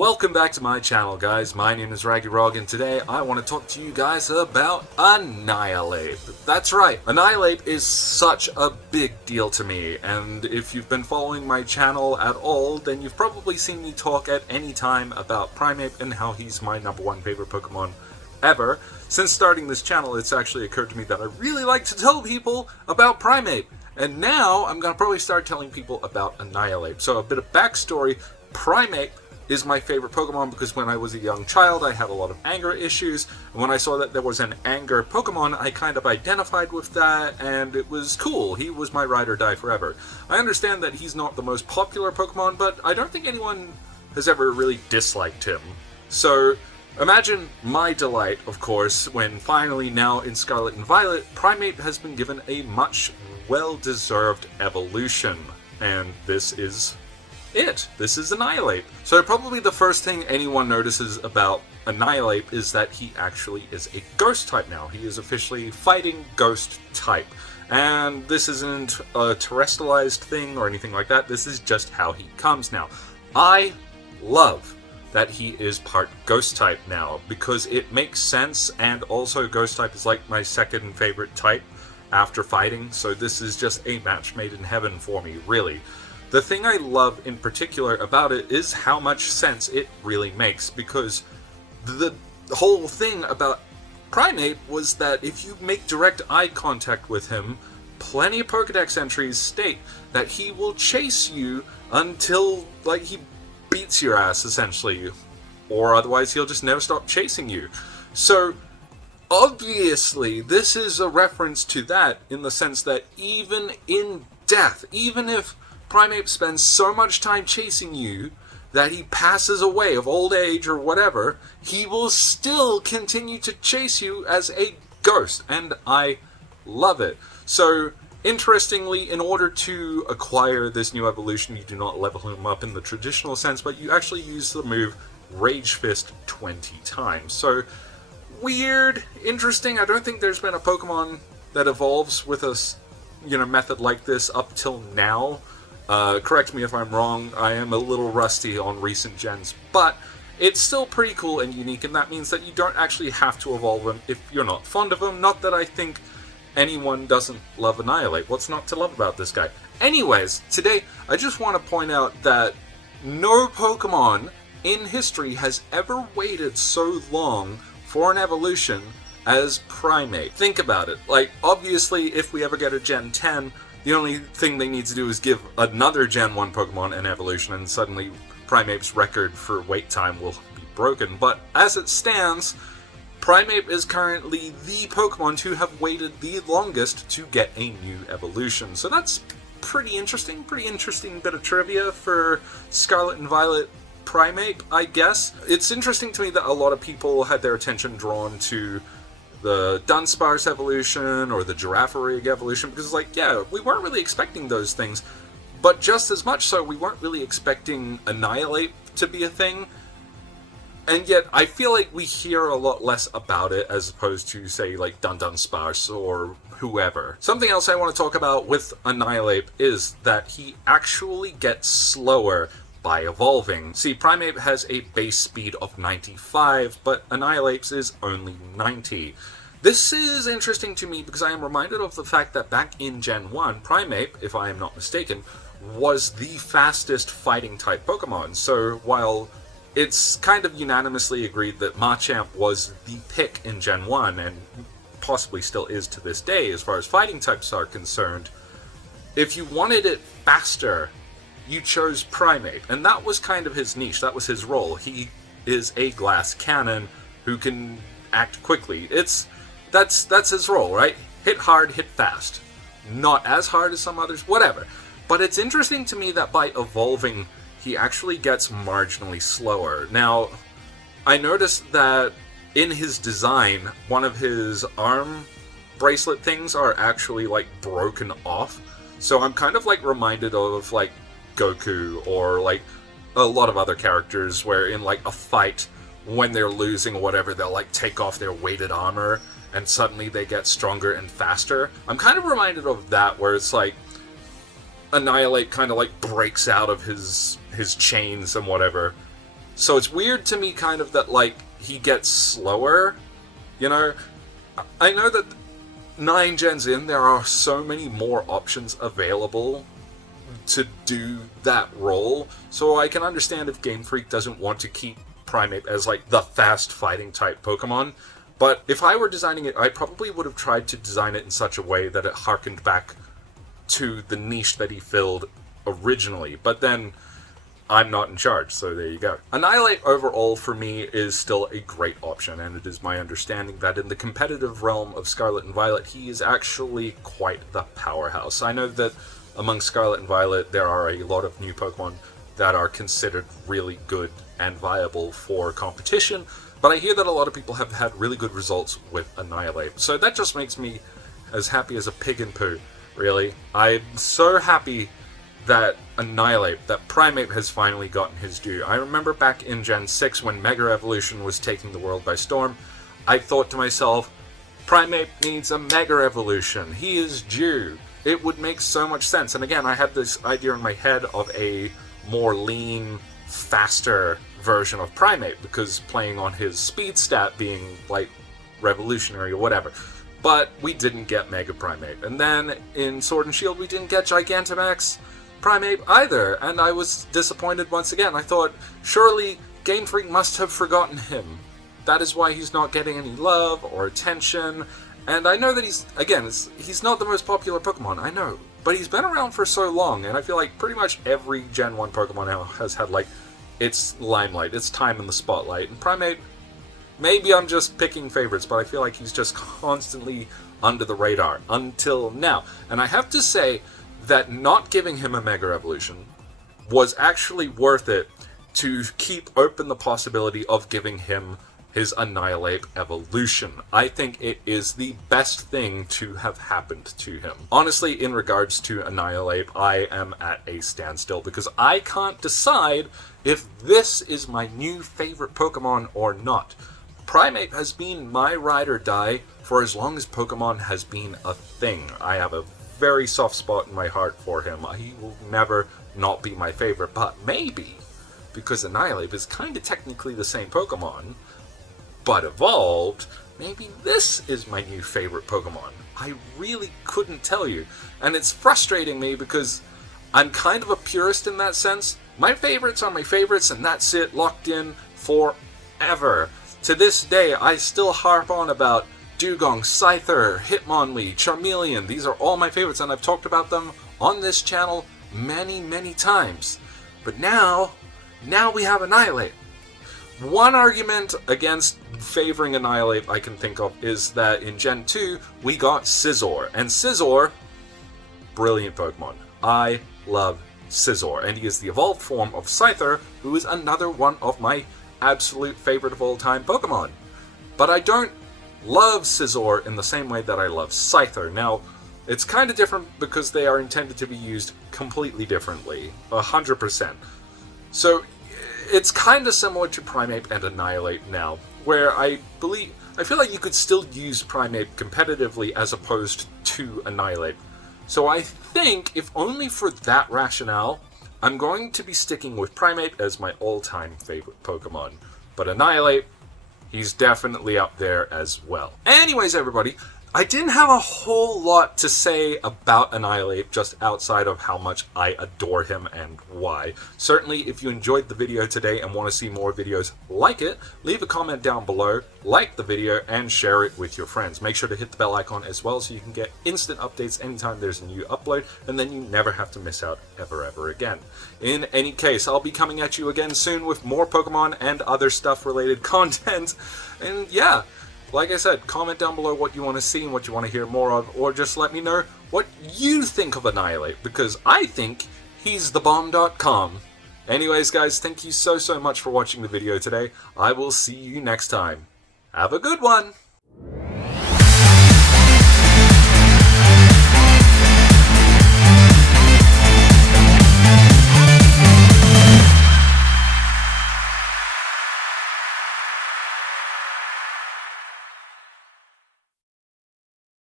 Welcome back to my channel, guys. My name is Raggy and today I want to talk to you guys about Annihilape. That's right, Annihilape is such a big deal to me, and if you've been following my channel at all, then you've probably seen me talk at any time about Primeape and how he's my #1 favorite Pokemon ever. Since starting this channel, it's actually occurred to me that I really like to tell people about Primeape, and now I'm going to probably start telling people about Annihilape. So a bit of backstory: Primeape is my favorite Pokemon because when I was a young child I had a lot of anger issues, and when I saw that there was an anger Pokemon, I kind of identified with that, and it was cool. He was my ride or die forever. I understand that he's not the most popular Pokemon, but I don't think anyone has ever really disliked him. So imagine my delight, of course, when finally now in Scarlet and Violet, Primeape has been given a much well-deserved evolution, and this is it. This is Annihilape. So probably the first thing anyone notices about Annihilape is that he actually is a ghost type now. He is officially fighting ghost type. And this isn't a terrestrialized thing or anything like that. This is just how he comes now. I love that he is part ghost type now because it makes sense, and also ghost type is like my second favorite type after fighting. So this is just a match made in heaven for me, really. The thing I love in particular about it is how much sense it really makes, because the whole thing about Primeape was that if you make direct eye contact with him, plenty of Pokedex entries state that he will chase you until, like, he beats your ass, essentially, or otherwise he'll just never stop chasing you. So obviously this is a reference to that, in the sense that even in death, even if Primeape spends so much time chasing you that he passes away of old age or whatever, he will still continue to chase you as a ghost, and I love it. So, interestingly, in order to acquire this new evolution, you do not level him up in the traditional sense, but you actually use the move Rage Fist 20 times. So, weird, interesting. I don't think there's been a Pokemon that evolves with a method like this up till now. Correct me if I'm wrong, I am a little rusty on recent gens, but it's still pretty cool and unique, and that means that you don't actually have to evolve them if you're not fond of them. Not that I think anyone doesn't love Annihilape. What's not to love about this guy? Anyways, today I just want to point out that no Pokemon in history has ever waited so long for an evolution as Primeape. Think about it. Like, obviously, if we ever get a Gen 10, the only thing they need to do is give another Gen 1 Pokemon an evolution, and suddenly Primeape's record for wait time will be broken. But as it stands, Primeape is currently the Pokemon to have waited the longest to get a new evolution. So that's pretty interesting bit of trivia for Scarlet and Violet Primeape, I guess. It's interesting to me that a lot of people had their attention drawn to the Dunsparce evolution or the Girafarig evolution, because, like, yeah, we weren't really expecting those things, but just as much so, we weren't really expecting Annihilape to be a thing, and yet I feel like we hear a lot less about it as opposed to, say, like Dunsparce or whoever. Something else I want to talk about with Annihilape is that he actually gets slower by evolving. See, Primeape has a base speed of 95, but Annihilape's is only 90. This is interesting to me because I am reminded of the fact that back in Gen 1, Primeape, if I am not mistaken, was the fastest fighting type Pokemon. So while it's kind of unanimously agreed that Machamp was the pick in Gen 1, and possibly still is to this day as far as fighting types are concerned, if you wanted it faster, you chose Primeape, and that was kind of his niche, that was his role. He is a glass cannon who can act quickly. That's his role, right? Hit hard, hit fast. Not as hard as some others, whatever. But it's interesting to me that by evolving, he actually gets marginally slower. Now, I noticed that in his design, one of his arm bracelet things are actually, like, broken off. So I'm kind of, like, reminded of, like, Goku or, like, a lot of other characters where in, like, a fight, when they're losing or whatever, they'll, like, take off their weighted armor and suddenly they get stronger and faster. I'm kind of reminded of that, where it's like Annihilape kind of, like, breaks out of his chains and whatever, So it's weird to me kind of that, like, he gets slower, you know? I know that 9 gens in, there are so many more options available to do that role, so I can understand if Game Freak doesn't want to keep Primeape as, like, the fast fighting type Pokemon. But if I were designing it, I probably would have tried to design it in such a way that it harkened back to the niche that he filled originally. But then, I'm not in charge, so there you go. Annihilape overall for me is still a great option, and it is my understanding that in the competitive realm of Scarlet and Violet, he is actually quite the powerhouse. I know that among Scarlet and Violet, there are a lot of new Pokemon that are considered really good and viable for competition, but I hear that a lot of people have had really good results with Annihilape. So that just makes me as happy as a pig in poo, really. I'm so happy that Annihilape, that Primeape has finally gotten his due. I remember back in Gen 6 when Mega Evolution was taking the world by storm, I thought to myself, Primeape needs a Mega Evolution. He is due. It would make so much sense. And again, I had this idea in my head of a more lean, faster version of Primeape, because playing on his speed stat being, like, revolutionary or whatever. But we didn't get Mega Primeape. And then in Sword and Shield, we didn't get Gigantamax Primeape either, and I was disappointed once again. I thought, surely Game Freak must have forgotten him. That is why he's not getting any love or attention. And I know that he's not the most popular Pokemon, I know. But he's been around for so long, and I feel like pretty much every Gen 1 Pokemon now has had, like, its limelight, its time in the spotlight. And Primeape, maybe I'm just picking favorites, but I feel like he's just constantly under the radar until now. And I have to say that not giving him a Mega Evolution was actually worth it to keep open the possibility of giving him his Annihilape evolution. I think it is the best thing to have happened to him. Honestly, in regards to Annihilape, I am at a standstill because I can't decide if this is my new favorite Pokemon or not. Primeape has been my ride or die for as long as Pokemon has been a thing. I have a very soft spot in my heart for him. He will never not be my favorite, but maybe, because Annihilape is kind of technically the same Pokemon, but evolved, maybe this is my new favorite Pokemon. I really couldn't tell you. And it's frustrating me because I'm kind of a purist in that sense. My favorites are my favorites, and that's it, locked in forever. To this day, I still harp on about Dugong, Scyther, Hitmonlee, Charmeleon. These are all my favorites, and I've talked about them on this channel many, many times. But now we have Annihilape. One argument against favoring Annihilape I can think of is that in Gen 2, we got Scizor. And Scizor, brilliant Pokemon. I love Scizor. And he is the evolved form of Scyther, who is another one of my absolute favorite of all time Pokemon. But I don't love Scizor in the same way that I love Scyther. Now, it's kind of different because they are intended to be used completely differently. 100%. So, it's kind of similar to Primeape and Annihilape now, where I feel like you could still use Primeape competitively as opposed to Annihilape. So I think, if only for that rationale, I'm going to be sticking with Primeape as my all-time favorite Pokemon. But Annihilape, he's definitely up there as well. Anyways, everybody, I didn't have a whole lot to say about Annihilape just outside of how much I adore him and why. Certainly, if you enjoyed the video today and want to see more videos like it, leave a comment down below, like the video, and share it with your friends. Make sure to hit the bell icon as well so you can get instant updates anytime there's a new upload, and then you never have to miss out ever again. In any case, I'll be coming at you again soon with more Pokemon and other stuff related content, and yeah. Like I said, comment down below what you want to see and what you want to hear more of, or just let me know what you think of Annihilape, because I think he's the bomb.com. Anyways, guys, thank you so much for watching the video today. I will see you next time. Have a good one!